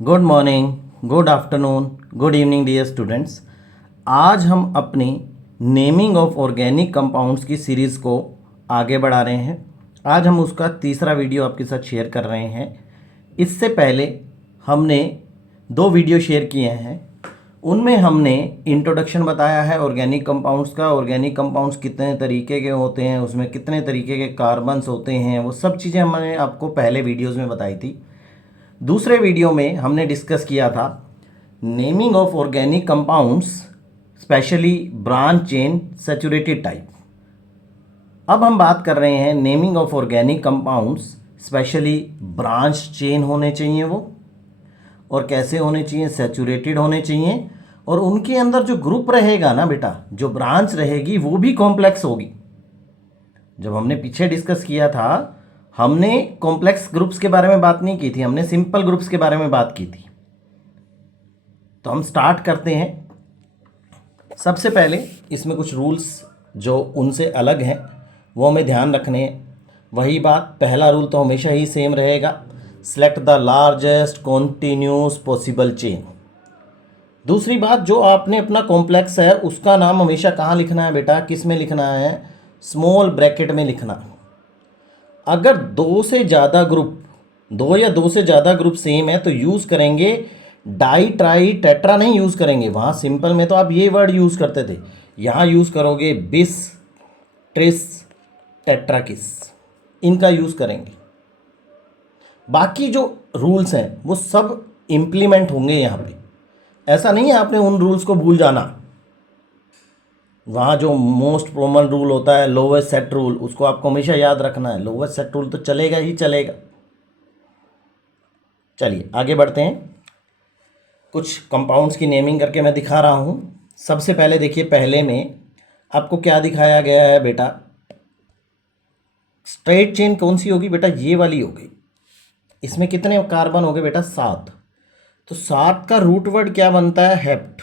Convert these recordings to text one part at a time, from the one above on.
Good morning, good afternoon, good evening dear students. आज हम अपनी नेमिंग ऑफ ऑर्गेनिक कंपाउंड्स की सीरीज़ को आगे बढ़ा रहे हैं। आज हम उसका तीसरा वीडियो आपके साथ शेयर कर रहे हैं। इससे पहले हमने दो वीडियो शेयर किए हैं। उनमें हमने इंट्रोडक्शन बताया है ऑर्गेनिक कंपाउंड्स का, ऑर्गेनिक कंपाउंड्स कितने तरीके के होते हैं, उसमें कितने तरीके के कार्बन्स होते हैं, वो सब चीज़ें हमने आपको पहले वीडियोज़ में बताई थी। दूसरे वीडियो में हमने डिस्कस किया था naming of organic compounds, specially branch chain saturated type. अब हम बात कर रहे हैं naming of organic compounds, specially branch chain होने चाहिए वो, और कैसे होने चाहिए, सैचुरेटेड होने चाहिए, और उनके अंदर जो ग्रुप रहेगा ना बेटा, जो ब्रांच रहेगी वो भी कॉम्प्लेक्स होगी। जब हमने पीछे डिस्कस किया था हमने कॉम्प्लेक्स ग्रुप्स के बारे में बात नहीं की थी, हमने सिंपल ग्रुप्स के बारे में बात की थी। तो हम स्टार्ट करते हैं। सबसे पहले इसमें कुछ रूल्स जो उनसे अलग हैं वो हमें ध्यान रखने हैं। वही बात, पहला रूल तो हमेशा ही सेम रहेगा, select the largest continuous possible chain. दूसरी बात, जो आपने अपना कॉम्प्लेक्स है उसका नाम हमेशा कहाँ लिखना है बेटा, किस में लिखना है, स्मॉल ब्रैकेट में लिखना। अगर दो से ज़्यादा ग्रुप, दो या दो से ज़्यादा ग्रुप सेम है तो यूज़ करेंगे डाई ट्राई टेट्रा, नहीं यूज़ करेंगे। वहाँ सिंपल में तो आप ये वर्ड यूज़ करते थे, यहाँ यूज़ करोगे बिस, ट्रिस, टेट्राकिस, इनका यूज़ करेंगे। बाकी जो रूल्स हैं वो सब इम्प्लीमेंट होंगे यहाँ पे। ऐसा नहीं है आपने उन रूल्स को भूल जाना। वहाँ जो मोस्ट कॉमन रूल होता है लोवेस्ट सेट रूल, उसको आपको हमेशा याद रखना है। लोवेस्ट सेट रूल तो चलेगा ही चलेगा। चलिए आगे बढ़ते हैं। कुछ कंपाउंड्स की नेमिंग करके मैं दिखा रहा हूँ। सबसे पहले देखिए, पहले में आपको क्या दिखाया गया है बेटा, स्ट्रेट चेन कौन सी होगी बेटा, ये वाली होगी। इसमें कितने कार्बन हो गए बेटा, 7। तो 7 का रूट वर्ड क्या बनता है, hept,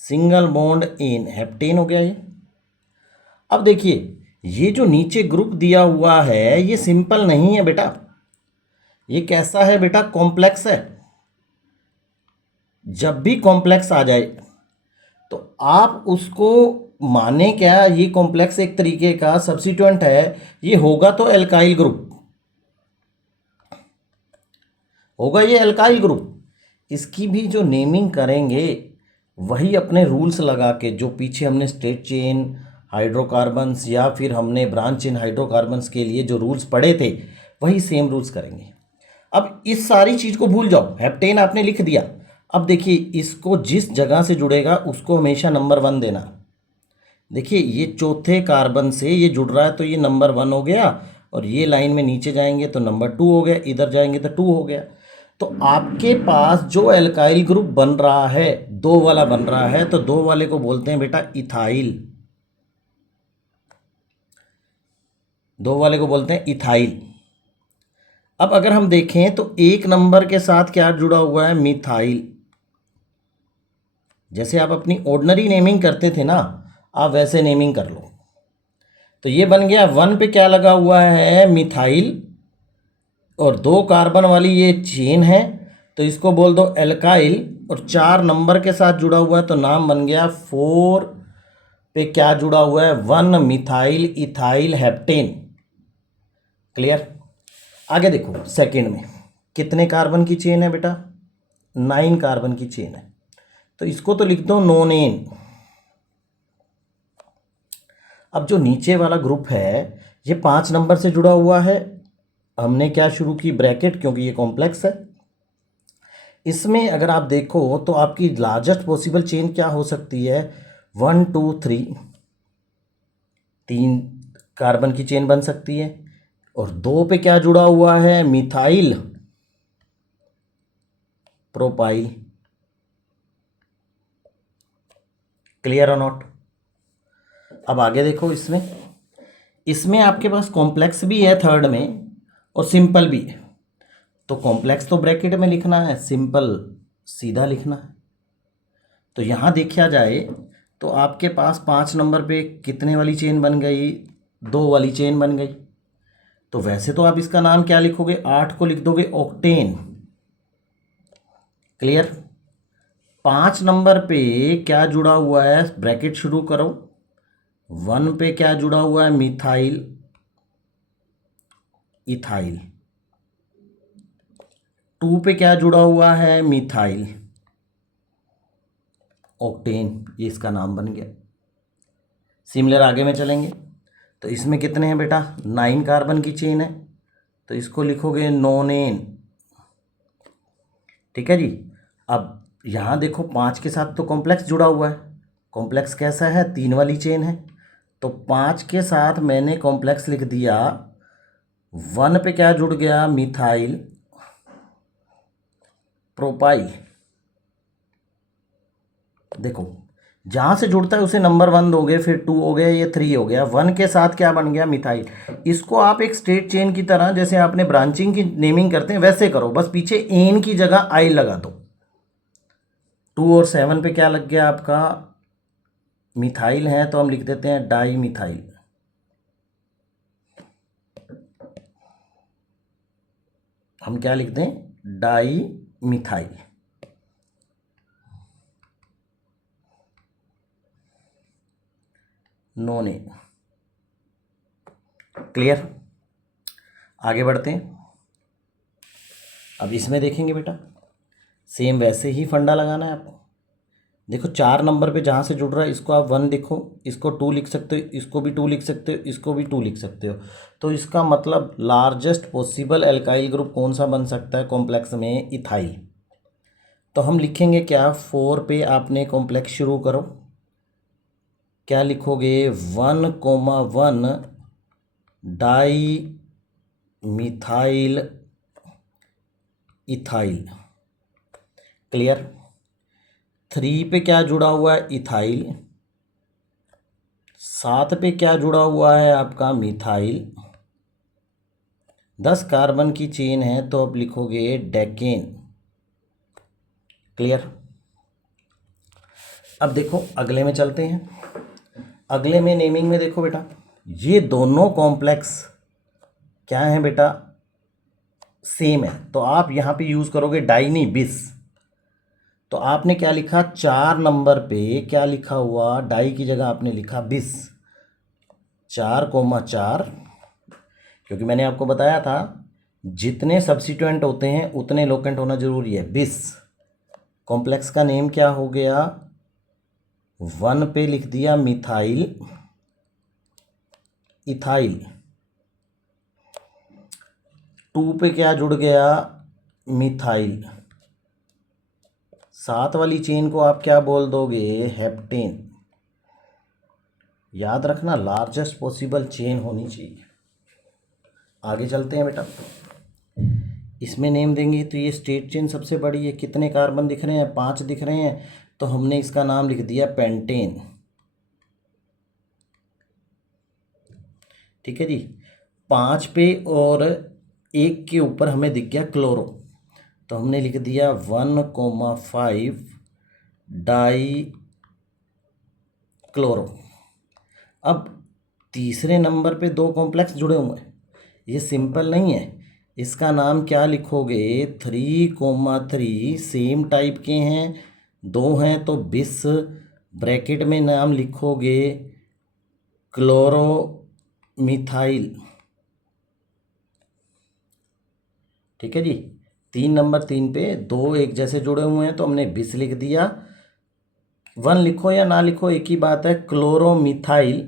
single bond in, heptane हो गया ये। अब देखिए ये जो नीचे ग्रुप दिया हुआ है ये सिंपल नहीं है बेटा, ये कैसा है बेटा, कॉम्प्लेक्स है। जब भी कॉम्प्लेक्स आ जाए तो आप उसको माने क्या, ये कॉम्प्लेक्स एक तरीके का सब्स्टिट्यूएंट है, ये होगा तो एल्काइल ग्रुप होगा, ये एल्काइल ग्रुप। इसकी भी जो नेमिंग करेंगे वही अपने रूल्स लगा के, जो पीछे हमने स्ट्रेट चेन हाइड्रोकार्बन्स या फिर हमने ब्रांच चेन हाइड्रोकार्बन्स के लिए जो रूल्स पढ़े थे वही सेम रूल्स करेंगे। अब इस सारी चीज़ को भूल जाओ, हेप्टेन आपने लिख दिया। अब देखिए इसको जिस जगह से जुड़ेगा उसको हमेशा नंबर 1 देना। देखिए ये चौथे कार्बन से ये जुड़ रहा है तो ये नंबर 1 हो गया, और ये लाइन में नीचे जाएंगे तो नंबर 2 हो गया, इधर जाएंगे तो 2 हो गया। तो आपके पास जो एल्काइल ग्रुप बन रहा है, 2 वाला बन रहा है, तो 2 वाले को बोलते हैं बेटा इथाइल। 2 वाले को बोलते हैं इथाइल। अब अगर हम देखें तो 1 नंबर के साथ क्या जुड़ा हुआ है, मिथाइल। जैसे आप अपनी ऑर्डिनरी नेमिंग करते थे ना, आप वैसे नेमिंग कर लो। तो ये बन गया 1 पे क्या लगा हुआ है, मिथाइल, और 2 कार्बन वाली ये चेन है तो इसको बोल दो एल्काइल, और 4 नंबर के साथ जुड़ा हुआ है तो नाम बन गया 4 पे क्या जुड़ा हुआ है, 1 मिथाइल इथाइल हेप्टेन। क्लियर। आगे देखो, सेकंड में कितने कार्बन की चेन है बेटा, 9 कार्बन की चेन है, तो इसको तो लिख दो नोनेन। अब जो नीचे वाला ग्रुप है ये 5 नंबर से जुड़ा हुआ है, हमने क्या शुरू की, ब्रैकेट, क्योंकि ये कॉम्प्लेक्स है। इसमें अगर आप देखो तो आपकी लार्जेस्ट पॉसिबल चेन क्या हो सकती है, 1 2 3, 3 कार्बन की चेन बन सकती है, और 2 पे क्या जुड़ा हुआ है, मिथाइल प्रोपाइल। क्लियर और नॉट। अब आगे देखो, इसमें इसमें आपके पास कॉम्प्लेक्स भी है थर्ड में और सिंपल भी है। तो कॉम्प्लेक्स तो ब्रैकेट में लिखना है, सिंपल सीधा लिखना है। तो यहाँ देखा जाए तो आपके पास 5 नंबर पे कितने वाली चेन बन गई, 2 वाली चेन बन गई। तो वैसे तो आप इसका नाम क्या लिखोगे, 8 को लिख दोगे ऑक्टेन। क्लियर। 5 नंबर पे क्या जुड़ा हुआ है, ब्रैकेट शुरू करो। 1 पे क्या जुड़ा हुआ है, मिथाइल इथाइल। 2 पे क्या जुड़ा हुआ है, मिथाइल ऑक्टेन, ये इसका नाम बन गया। सिमिलर आगे में चलेंगे तो इसमें कितने हैं बेटा, 9 कार्बन की चेन है, तो इसको लिखोगे नोनेन। ठीक है जी। अब यहाँ देखो 5 के साथ तो कॉम्प्लेक्स जुड़ा हुआ है। कॉम्प्लेक्स कैसा है, 3 वाली चेन है, तो 5 के साथ मैंने कॉम्प्लेक्स लिख दिया। 1 पे क्या जुड़ गया, मिथाइल प्रोपाइल। देखो जहाँ से जुड़ता है उसे नंबर 1 दोगे, फिर 2 हो गया, ये 3 हो गया। 1 के साथ क्या बन गया, मिथाइल। इसको आप एक स्ट्रेट चेन की तरह, जैसे आपने ब्रांचिंग की नेमिंग करते हैं वैसे करो, बस पीछे एन की जगह आई लगा दो। 2 और 7 पे क्या लग गया आपका, मिथाइल है, तो हम लिख देते हैं डाई मिथाइल। हम क्या लिख दें, डाई मिथाइल। नोने। क्लियर। आगे बढ़ते हैं। अब इसमें देखेंगे बेटा, सेम वैसे ही फंडा लगाना है आपको। देखो 4 नंबर पे जहाँ से जुड़ रहा है इसको आप 1 लिखो, इसको 2 लिख सकते हो, इसको भी 2 लिख सकते हो, इसको भी 2 लिख सकते हो। तो इसका मतलब लार्जेस्ट पॉसिबल एल्काइल ग्रुप कौन सा बन सकता है कॉम्प्लेक्स में, इथाइल। तो हम लिखेंगे क्या, 4 पे आपने कॉम्प्लेक्स शुरू करो। क्या लिखोगे, 1,1 डाई मिथाइल इथाइल। क्लियर। 3 पे क्या जुड़ा हुआ है, इथाइल। 7 पे क्या जुड़ा हुआ है आपका, मिथाइल। 10 कार्बन की चेन है, तो अब लिखोगे डेकेन। क्लियर। अब देखो अगले में चलते हैं। अगले में नेमिंग में देखो बेटा, ये दोनों कॉम्प्लेक्स क्या है बेटा, सेम है, तो आप यहाँ पे यूज़ करोगे डाई नहीं, बिस। तो आपने क्या लिखा, 4 नंबर पे क्या लिखा हुआ, डाई की जगह आपने लिखा बिस। 4,4, क्योंकि मैंने आपको बताया था जितने सब्स्टिट्यूएंट होते हैं उतने लोकेंट होना जरूरी है, बिस। कॉम्प्लेक्स का नेम क्या हो गया, 1 पे लिख दिया मिथाइल इथाइल। 2 पे क्या जुड़ गया, मिथाइल। 7 वाली चेन को आप क्या बोल दोगे, हेप्टेन। याद रखना लार्जेस्ट पॉसिबल चेन होनी चाहिए। आगे चलते हैं बेटा, इसमें नेम देंगे तो ये स्ट्रेट चेन सबसे बड़ी है, कितने कार्बन दिख रहे हैं, 5 दिख रहे हैं, तो हमने इसका नाम लिख दिया पेंटेन। ठीक है जी। 5 पे और 1 के ऊपर हमें दिख गया क्लोरो, तो हमने लिख दिया 1,5 डाई क्लोरो। अब तीसरे नंबर पे 2 कॉम्प्लेक्स जुड़े हुए हैं, ये सिंपल नहीं है, इसका नाम क्या लिखोगे, 3,3 सेम टाइप के हैं, 2 हैं तो बिस। ब्रैकेट में नाम लिखोगे क्लोरो मिथाइल। ठीक है जी। 3 नंबर 3 पे 2 एक जैसे जुड़े हुए हैं, तो हमने बिस लिख दिया। 1 लिखो या ना लिखो एक ही बात है, क्लोरोमिथाइल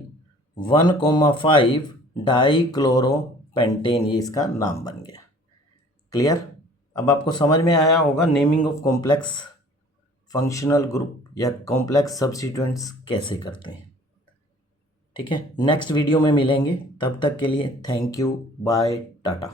1,5 डाई क्लोरो पेंटेन, ये इसका नाम बन गया। क्लियर। अब आपको समझ में आया होगा naming of complex functional group या कॉम्प्लेक्स सब्स्टिट्यूएंट्स कैसे करते हैं। ठीक है, नेक्स्ट वीडियो में मिलेंगे, तब तक के लिए थैंक यू, बाय, टाटा।